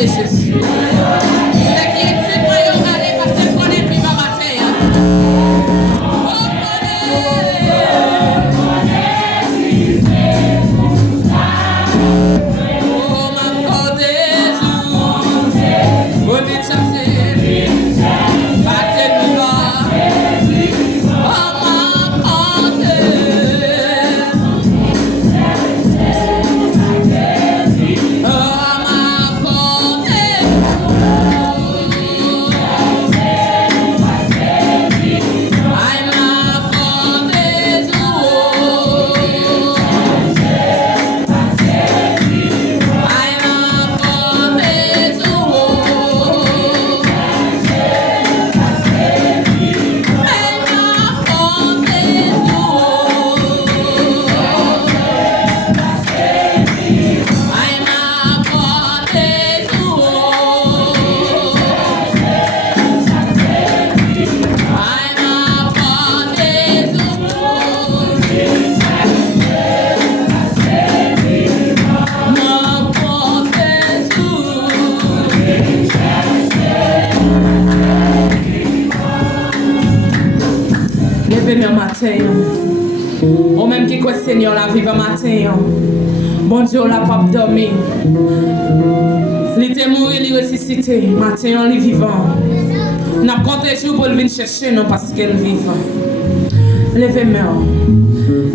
de Jésus. C'est qui est moi, yo, allez, parce que je connais plus ma matin. Oh, ma cordée, oh, vite chercher, battez nous bas. Oh, ma cordée. Ou même qui croit Seigneur la vive matin. Bon Dieu la pas dormi. Il était mort, il est ressuscité. Matin il est vivant. N'a compté sur pour venir chercher non parce qu'elle vit. Levez-moi.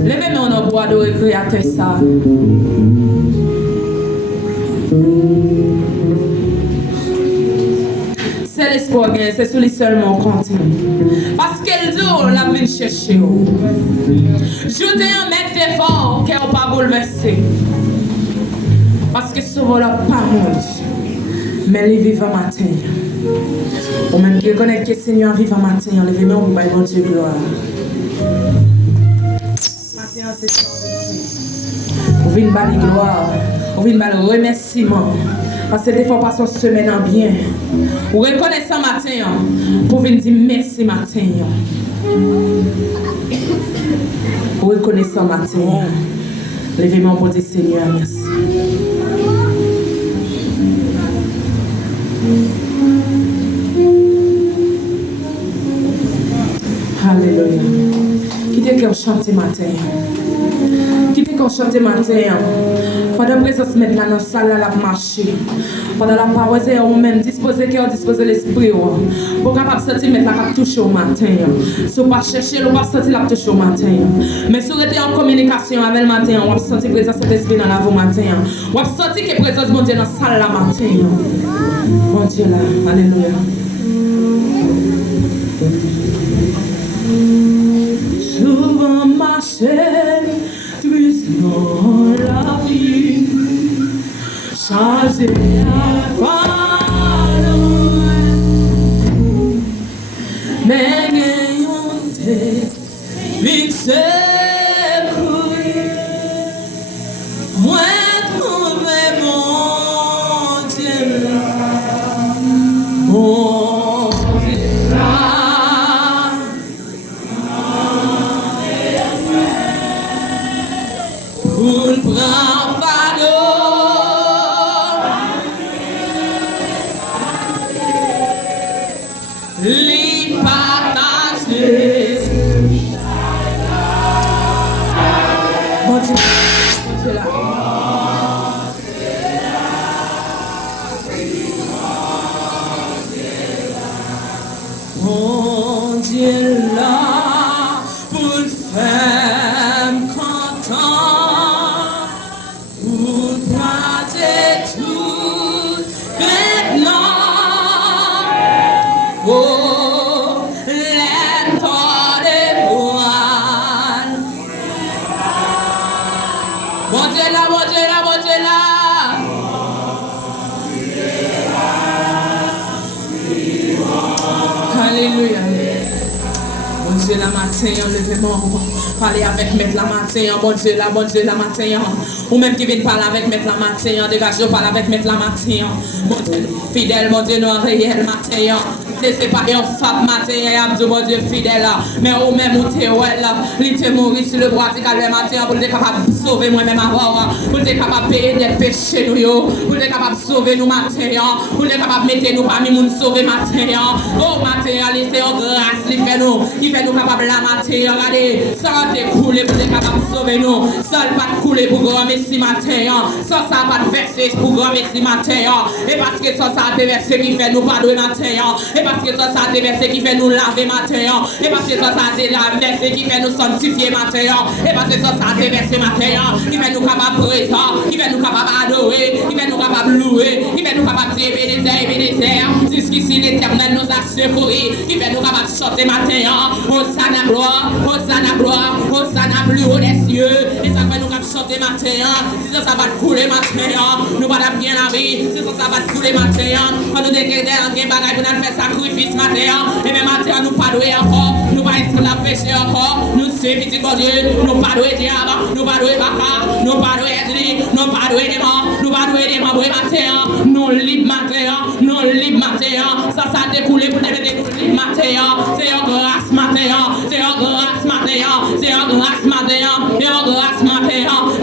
Levez-moi dans bois de créateur ça. C'est l'espoir, c'est sur lui seulement compter. Parce qu'elle dit, la vient chercher. Je dis un mec fait fort, qu'elle n'a pas bouleversé. Parce que ce n'est pas mort, mais il vit un matin. Ou même qui reconnaît que le Seigneur vit un matin, levez-moi pour mon Dieu gloire. Matin, c'est ça. Vous venez de gloire, vous venez de remerciement. Parce que des fois, pas son semaine en bien. Vous reconnaissez matin pour venir dire merci matin. Vous reconnaissez matin. Levez-moi pour dire Seigneur, merci. Alléluia. Quittez qu'on chante matin. Quittez qu'on chante matin. Pendant que présence mettre dans la salle, la marcher. Pendant la parole, on même disposer cœur, disposer l'esprit. Pour capable sentir mettre la touche au matin. Si vous ne pas chercher, vous ne pas sentir la touche au matin. Mais si vous êtes en communication avec le matin, vous sentir la présence de l'esprit dans la vous matin. Vous sentir que la présence de mon Dieu dans la salle la matin. Mon Dieu là, alléluia. Souvent marcher, dans la vie, changer la parole, mais n'ayons des fixés pour moi trouver mon Dieu là, mon Dieu là. Pour prendre fardeau, les partager. Bon Dieu, c'est là. Mon Dieu là, pour faire content. Alléluia. Bon Dieu la matin, levez-moi. Parlez avec Maître la matin, bon Dieu la matin. Ou même qui vient parler avec Maître la matin, dégagez, parle avec Maître la matin. Bon Dieu, fidèle, bon Dieu, non réel matin. C'est pas un fab matin, et mon Dieu fidèle, mais au même où t'es, il te mourit sur le bras, le matin, pour être capable de sauver moi-même avant, pour être capable de payer des péchés, pour être capable de sauver nous matin, pour être capable de mettre nous parmi nous sauver matin. Oh, matin, laissez en grâce, il fait nous capable la matin, regardez, ça te couler pour être capable de sauver nous, ça pas couler pour grand merci matin, ça pas de verser pour grand merci matin, et parce que ça te verser qui fait nous pardonner matin, et parce que ça te verser qui fait nous laver matin, et parce que ça te verser qui fait nous sanctifier matin, et parce que ça te verser matin, qui fait nous capable présent, qui fait nous capable adorer, qui fait nous capable louer, qui fait nous capable dire Ebenezer, jusqu'ici l'éternel nous a secourus, qui fait nous capable chanter matin, Hosanna gloire, Hosanna gloire, Hosanna plus haut des cieux, et ça fait nous capable chanter matin, si ça va couler matin, nous va bien la vie, si ça va couler matin, on nous déclare un bagage pour nous faire sacrifice matin, et même matin nous pardonner encore, nous va esclaves péché encore, nous c'est petit bon Dieu, nous pardonner diable, nous pardonner baka, nous pardonner nous pardonner des morts, nous pardonner des morts matin, nous libre matin, ça découlé pour nous libre matin, c'est en grâce matin, c'est en grâce matin, c'est en grâce matin, et en grâce matin,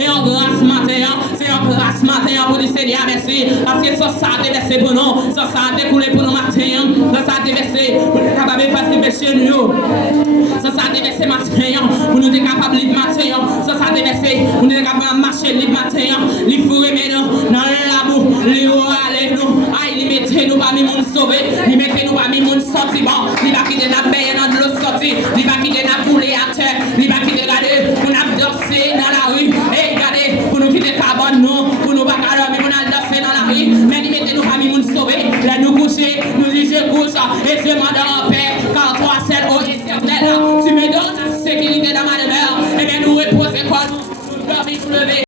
et en grâce matin, c'est en grâce matin pour le Seigneur merci, parce que ça déversé pour nous, ça découlé pour nous matin, ça déversé pour nous capable de passer péché nous, ça déversé matin, pour nous être capable de matin, ça déversé pour nous être capable de marcher libre matin, il faut aimer nous dans l'amour, il faut aller nous, il mettez nous parmi monde sauvé, il mettez nous parmi monde sorti bon, il va quitter la paix dans de l'eau sortie, il va quitter